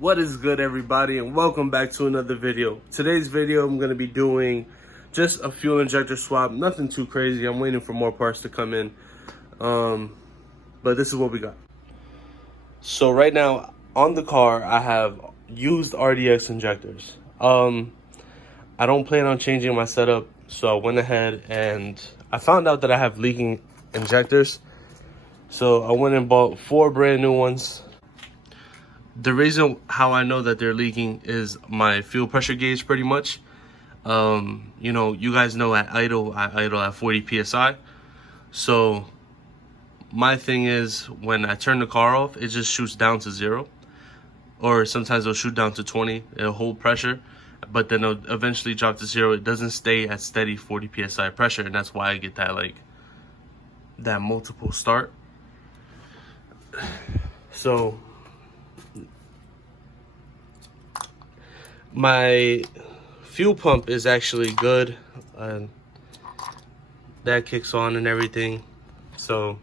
What is good, everybody, and welcome back to another video. Today's video I'm going to be doing just a fuel injector swap, nothing too crazy. I'm waiting for more parts to come in, but this is what we got. So right now on the car I have used RDX injectors. I don't plan on changing my setup, so I went ahead and I found out that I have leaking injectors, so I went and bought 4 brand new ones. The reason how I know that they're leaking is my fuel pressure gauge, pretty much. You know, you guys know I idle at 40 psi. So my thing is, when I turn the car off, it just shoots down to 0, or sometimes it'll shoot down to 20. It'll hold pressure, but then it'll eventually drop to 0. It doesn't stay at steady 40 psi pressure, and that's why I get that multiple start. So my fuel pump is actually good, and that kicks on and everything. So,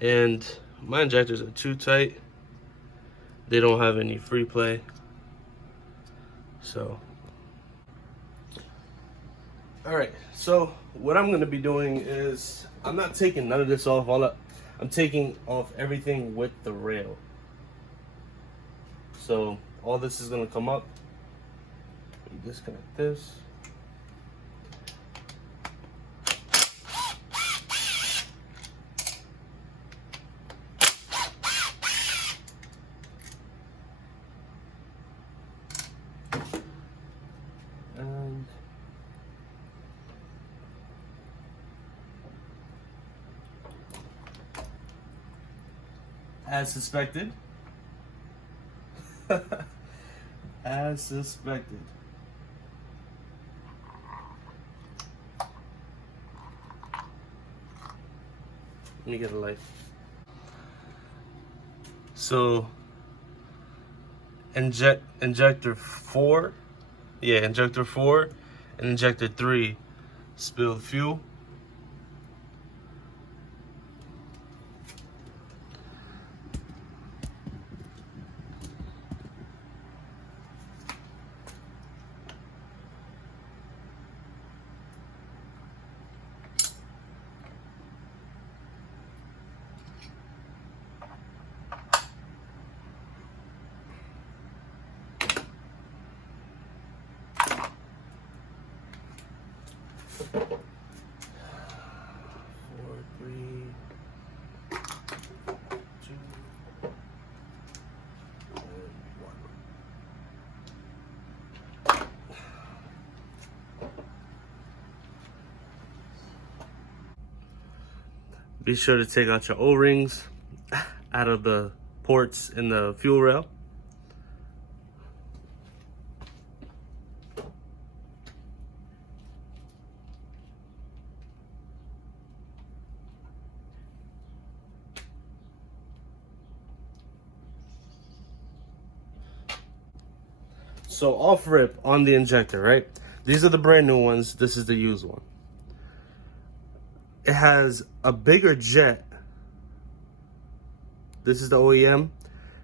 and my injectors are too tight. They don't have any free play. So, all right. So what I'm gonna be doing is I'm not taking none of this off. I'm taking off everything with the rail. So all this is gonna come up. You disconnect this. And as suspected. As suspected. Let me get a light. So injector 4, yeah, injector 4 and injector 3 spilled fuel. Be sure to take out your O-rings out of the ports in the fuel rail. So off rip on the injector, right? These are the brand new ones. This is the used one. It has a bigger jet. This is the OEM.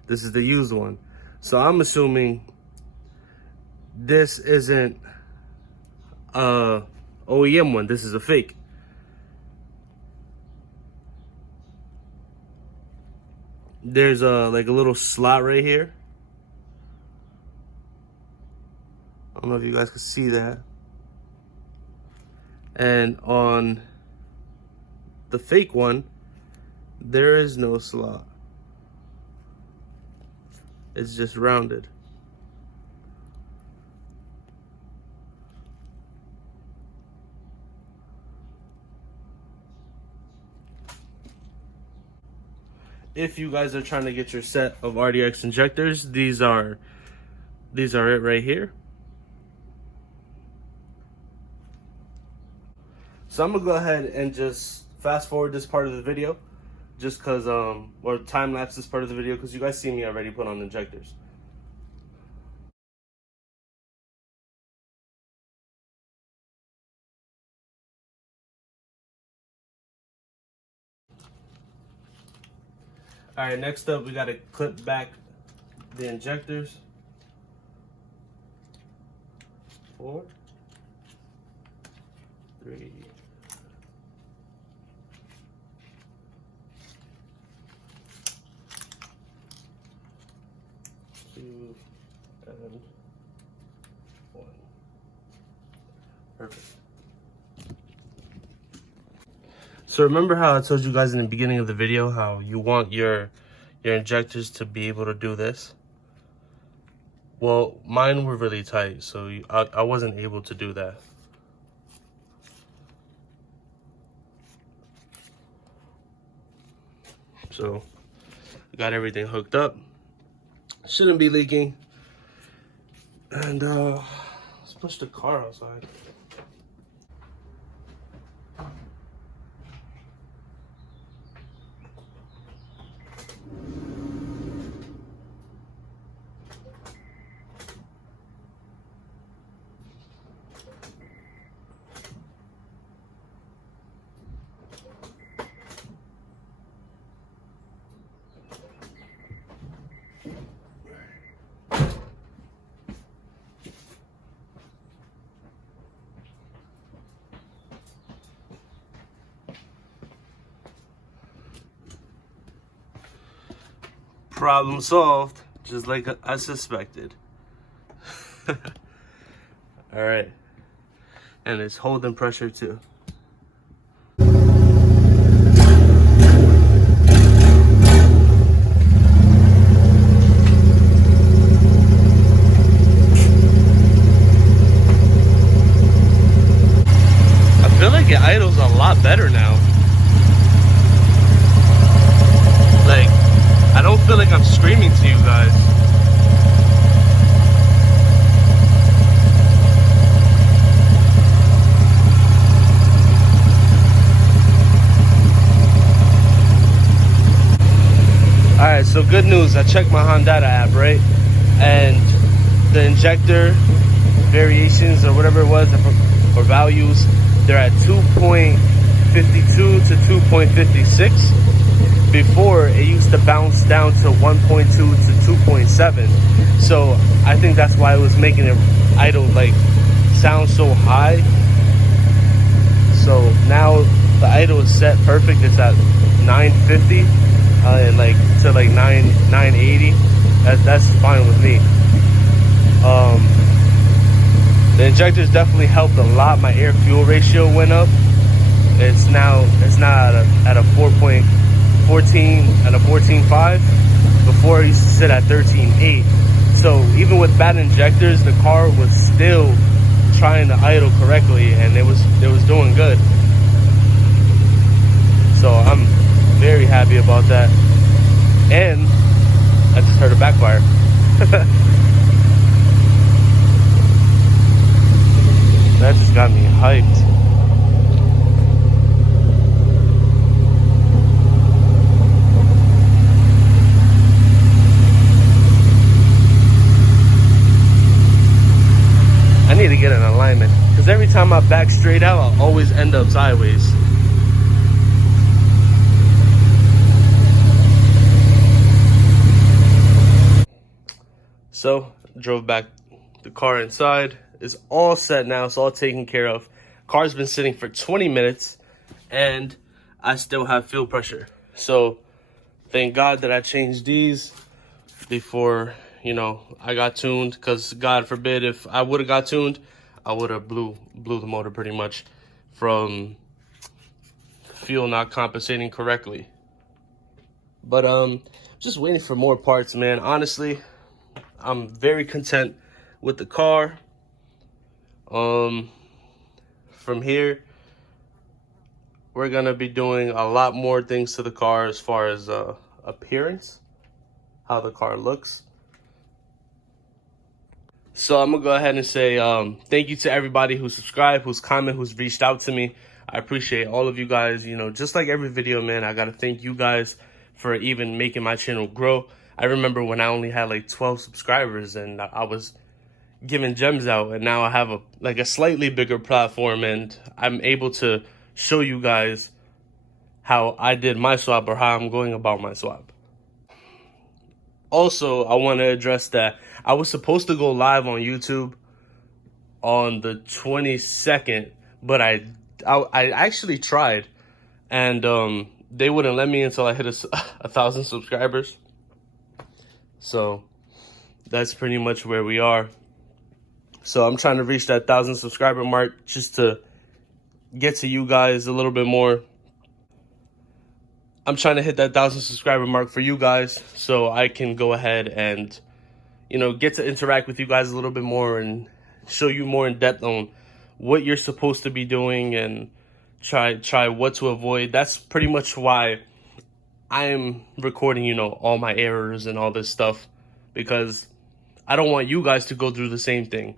This is the used one. So I'm assuming this isn't a OEM one. This is a fake. There's like a little slot right here. I don't know if you guys can see that. And on the fake one, there is no slot. It's just rounded. If you guys are trying to get your set of RDX injectors, these are it right here. So I'm gonna go ahead and just fast forward this part of the video, just cause or time lapse this part of the video, because you guys see me already put on injectors. All right, next up we got to clip back the injectors. 4, 3, 2, and 1. Perfect. So remember how I told you guys in the beginning of the video how you want your injectors to be able to do this? Well, mine were really tight, so I wasn't able to do that. So I got everything hooked up. Shouldn't be leaking. And let's push the car outside. Problem solved, just like I suspected. All right, and it's holding pressure too. I feel like it idles a lot better now. Like, I don't feel like I'm screaming to you guys. Alright, so good news. I checked my Honda app, right? And the injector variations or whatever it was, or values, they're at 2.52 to 2.56. Before, it used to bounce down to 1.2 to 2.7. So I think that's why it was making it idle, like, sound so high. So now the idle is set perfect. It's at 950 and like to like 980. That's fine with me. The injectors definitely helped a lot. My air fuel ratio went up. It's now at a 4.14 at a 14.5. Before it used to sit at 13.8. So even with bad injectors, the car was still trying to idle correctly, and it was doing good. So I'm very happy about that. And I just heard a backfire. That just got me hyped. I need to get an alignment, because every time I back straight out, I'll always end up sideways. So, drove back the car inside. It's all set now. It's all taken care of. Car's been sitting for 20 minutes, and I still have fuel pressure. So, thank God that I changed these before, you know, I got tuned. Because God forbid, if I would have got tuned, I would have blew the motor pretty much from fuel not compensating correctly. But just waiting for more parts, man. Honestly, I'm very content with the car. From here, we're gonna be doing a lot more things to the car as far as appearance, how the car looks. So I'm gonna go ahead and say thank you to everybody who subscribed, who's commented, who's reached out to me. I appreciate all of you guys. You know, just like every video, man, I gotta thank you guys for even making my channel grow. I remember when I only had like 12 subscribers and I was giving gems out, and now I have a slightly bigger platform, and I'm able to show you guys how I did my swap or how I'm going about my swap. Also, I want to address that I was supposed to go live on YouTube on the 22nd, but I actually tried, and they wouldn't let me until I hit a thousand subscribers. So that's pretty much where we are. So I'm trying to reach that 1,000 subscriber mark just to get to you guys a little bit more. I'm trying to hit that 1,000 subscriber mark for you guys so I can go ahead and, you know, get to interact with you guys a little bit more and show you more in depth on what you're supposed to be doing and try what to avoid. That's pretty much why I'm recording, you know, all my errors and all this stuff, because I don't want you guys to go through the same thing.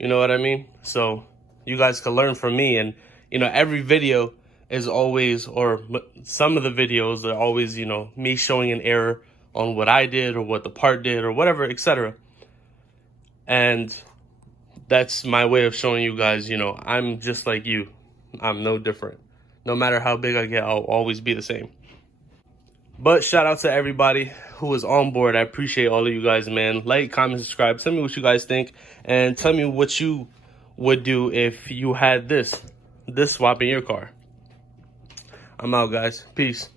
You know what I mean? So you guys can learn from me. And, you know, every video is always, or some of the videos are always, you know, me showing an error on what I did or what the part did or whatever, etc. And that's my way of showing you guys, you know, I'm just like you. I'm no different. No matter how big I get, I'll always be the same. But shout out to everybody who was on board. I appreciate all of you guys, man. Like, comment, subscribe. Tell me what you guys think. And tell me what you would do if you had this swap in your car. I'm out, guys. Peace.